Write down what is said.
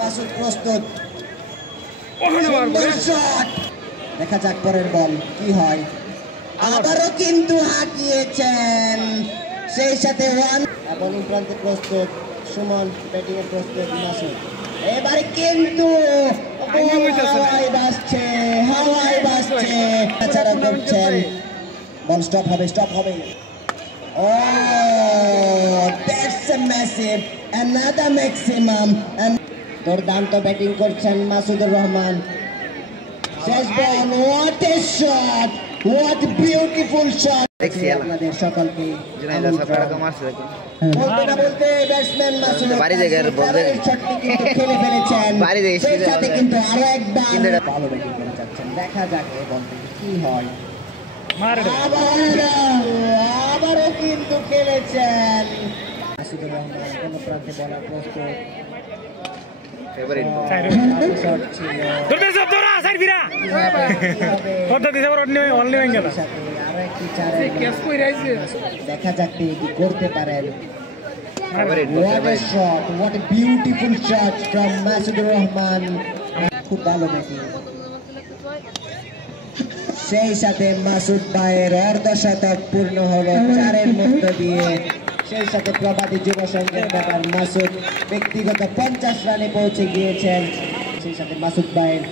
মাসুদ প্রস্তুত, দেখা যাক পরের বল কি হয়। আবারও কিন্তু হাঁকিয়েছেন, সেই সাথে রান। বোলিং প্রান্তে প্রস্তুত সুমন, ব্যাটিং এ প্রস্তুত মাসুদ। এবারে কিন্তু হাওয়ায় ভাসছে, চারা করছেন। বল স্টপ হবে, স্টপ হবে। Oh, that's a massive, another maximum. And দুর্দান্ত ব্যাটিং করছেন মাসুদুর রহমান। শেষ বল, what a shot, what a beautiful shot. আপনাদের সকলকে বলতে না বলতে ব্যাটসম্যান মাসুদ খেলে ফেলেছেন, সেই সাথে কিন্তু আরো একবার ভালো ব্যাটিং করে যাচ্ছেন। দেখা যাক এই বল থেকে কি হয়। আবারও কিন্তু খেলেছেন মাসুদুর রহমান, কোন প্রান্তে বলার প্রস্তুত। দেখা যাক তিনি কি করতে পারেন। What a shot, what a beautiful shot from Masudur Rahman. খুব ভালো ব্যাটিং, সেই সাথে মাসুদ ভাইয়ের অর্ধশতক পূর্ণ হলো 4-এর মধ্য দিয়ে। সেই সাথে প্রবাদী যুব সংঘের ব্যাপার মাসুদ ব্যক্তিগত 50 রানে পৌঁছে গিয়েছেন। সেই সাথে মাসুদ ভাইয়ের